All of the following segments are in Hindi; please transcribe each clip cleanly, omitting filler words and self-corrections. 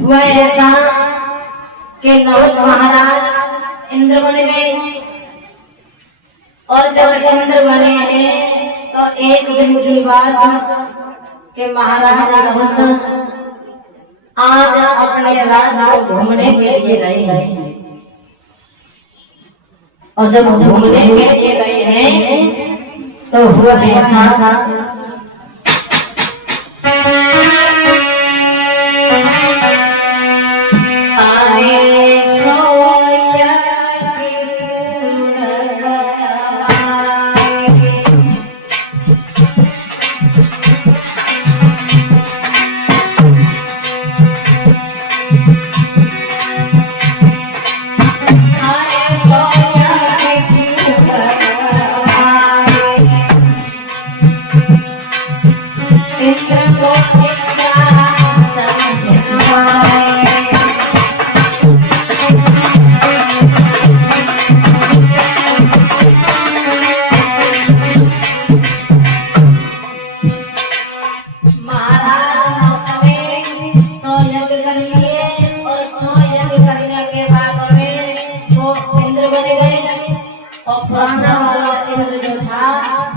हुआ ऐसा कि नहुष महाराज इंद्र बन गए और जब इंद्र बने हैं तो एक दिन की बात कि महाराज नहुष आज अपने राज्य को घूमने के लिए गए हैं और जब घूमने के लिए गए हैं तो हुआ ऐसा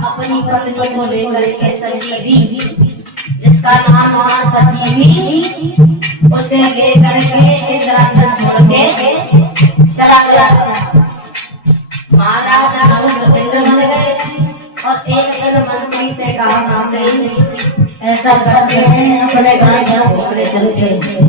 अपनी पत्नी को लेकर के संजीवी जिसका नाम हुआ संजीवी उसे लेकर के इंद्रासन छोड़ के चला गया। महाराज नहुष इंद्र बन गए और एक दिन मंत्री से कहा मंत्री ऐसा करते हैं अपने घर घूमने चलते हैं।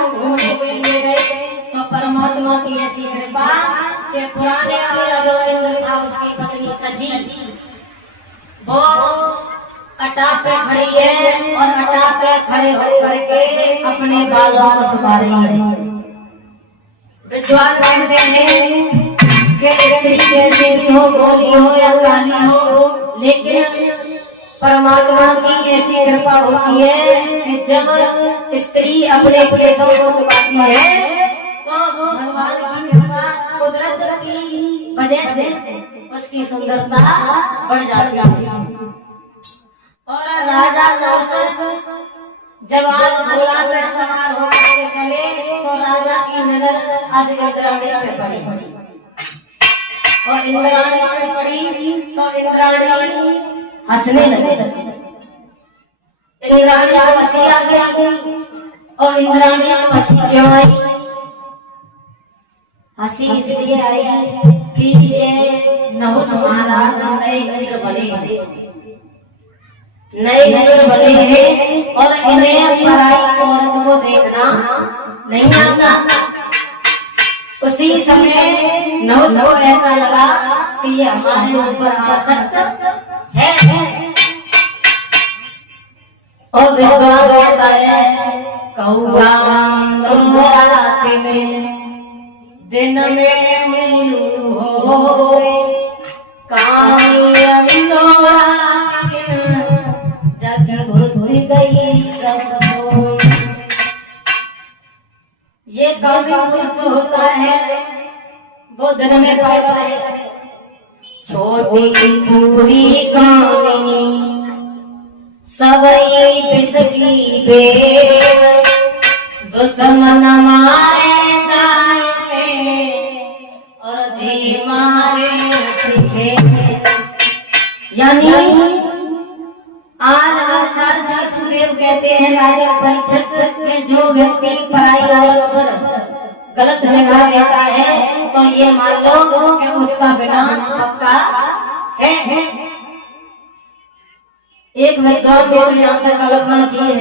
को घूमने के लिए गए तो परमात्मा की ऐसी कृपा कि पुराने वाला जो इंद्र था उसकी पत्नी सजी वो अटाप पे खड़ी है और अटाप पे खड़े होकर के अपने बालों को सुखा रही है। विद्वान कहते हैं कि स्त्री कैसे भी हो, गोरी हो या काली हो, लेकिन परमात्मा की ऐसी कृपा होती है कि जब स्त्री अपने केशों को सुखाती है तो भगवान की कृपा कुदरत की वजह से उसकी सुंदरता बढ़ जाती है। और राजा नौसर जब आज घोड़ा पर सवार होकर के चले तो राजा की नजर आज इंद्राणी पे पड़ी और इंद्राणी पे पड़ी तो इंद्राणी हंसने लगी। इंद्राणी को हंसी आ गई और इंद्राणी को हंसी क्यों आई? हंसी इसलिए आई कि ये नहुस महाराज नए इंद्र बने हैं और इन्हें पराई औरत को देखना नहीं आता। उसी समय नहुस को ऐसा लगा कि ये हमारे ऊपर आसक्त है और विद्वान कहता है कौआ रात में दिन में उल्लू हो जग बुद्धि गई सब। ये कामी पुरुष होता है वो दिन में पैदा है। छोटी पूरी कामिनी सवई बिसकी बेर दुश्मन मारे दाएं से और दे मारे सीखे। यानी आज आचार्य सुखदेव कहते हैं राजा परीक्षित के जो व्यक्ति पराई औरत पर गलत निगाह देता है तो ये मान लो कि उसका विनाश पक्का है। एक विद्वान ने तो यहाँ तक कल्पना की है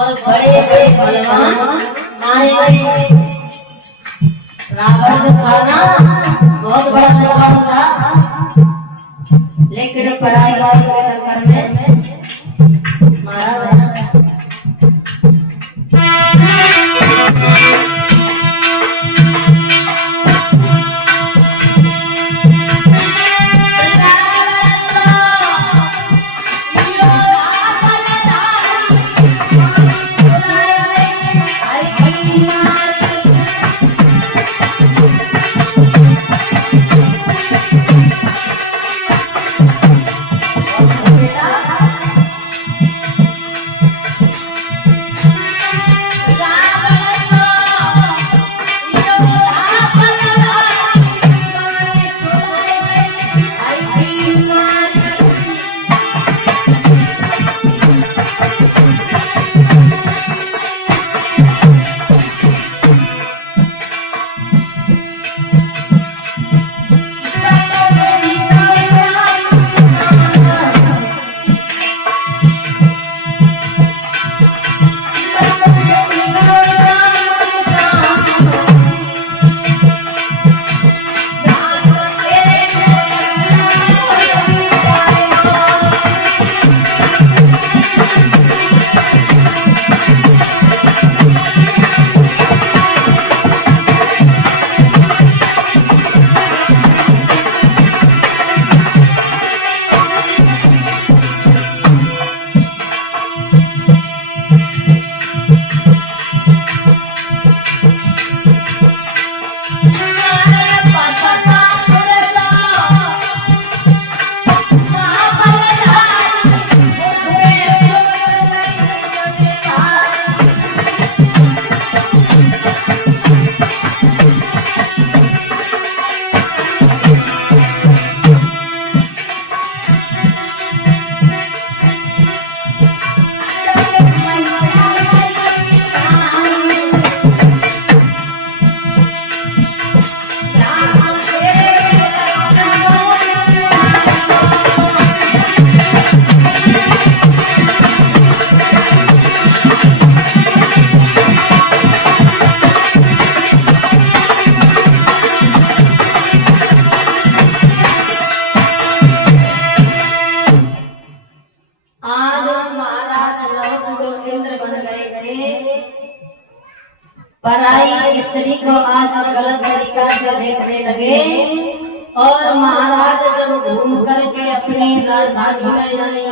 और बड़े बड़े बलवान मारे गए। रावण जो था ना बहुत बड़ा बलवान था लेकिन पराई औरत के चक्कर में मारा गया। को आज गलत तरीका से देखने लगे और महाराज जब घूम करके अपनी राजधानी में यानी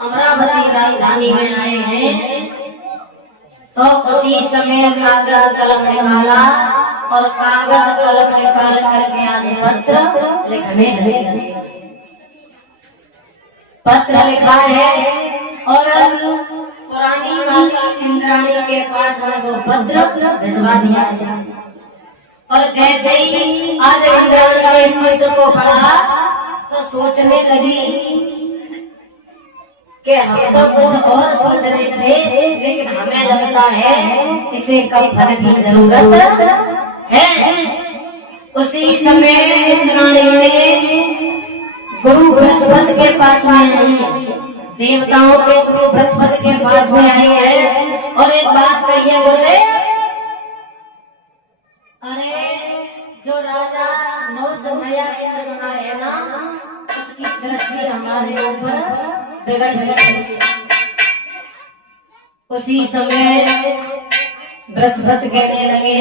अमरावती राजधानी में आए हैं तो उसी समय कागज कलम निकाला और कागज कलम निकाल करके आज पत्र लिखने लगे। पत्र लिखा है और पुरानी वाली इंद्राणी के पास में वो पत्र भिजवा दिया है। और जैसे ही आज इंद्राणी ने पत्र को पढ़ा तो सोचने लगी कि हम तो कुछ और सोच रहे थे लेकिन हमें लगता है इसे कफन की जरूरत है। उसी समय इंद्राणी ने गुरु बृहस्पति के पास में आई, देवताओं के गुरु बृहस्पति के पास में आई है और एक बात कही है, बोले अरे जो राजा नौ समया इंद्र बना है ना उसकी दृष्टि हमारे ऊपर बिगड़ गई। उसी समय बृहस्पति कहने लगे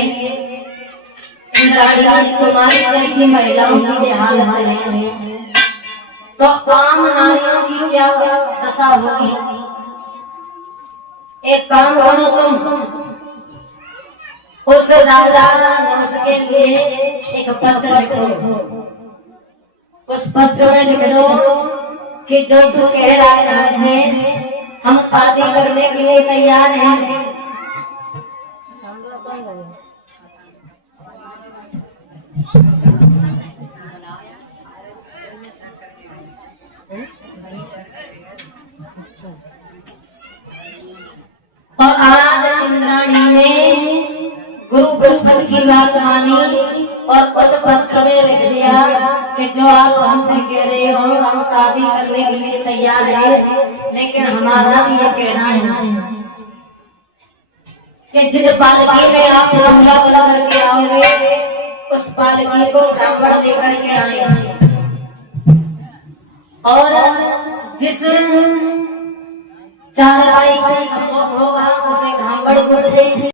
इंद्राणी तुम्हारी जैसी महिलाओं की हालत है तो आम नारियों की क्या दशा होगी। एक काम करो तुम उस राजा नहुष के लिए एक पत्र लिखो। उस पत्र में लिख दो कि जो तू कह रहा है हमसे हम शादी करने के लिए तैयार हैं। और आज इंद्राणी ने गुरु बृहस्पति की बात मानी और उस पत्र में लिख दिया कि जो आप हमसे कह रहे हो हम शादी करने के लिए तैयार हैं लेकिन हमारा भी ये कहना है कि जिस पालकी में आप दूल्हा बन करके आओगे उस पालकी को ब्राह्मण देकर के आए और जिस चारपाई पे संभोग होगा उसे ब्राह्मण बोलते हैं।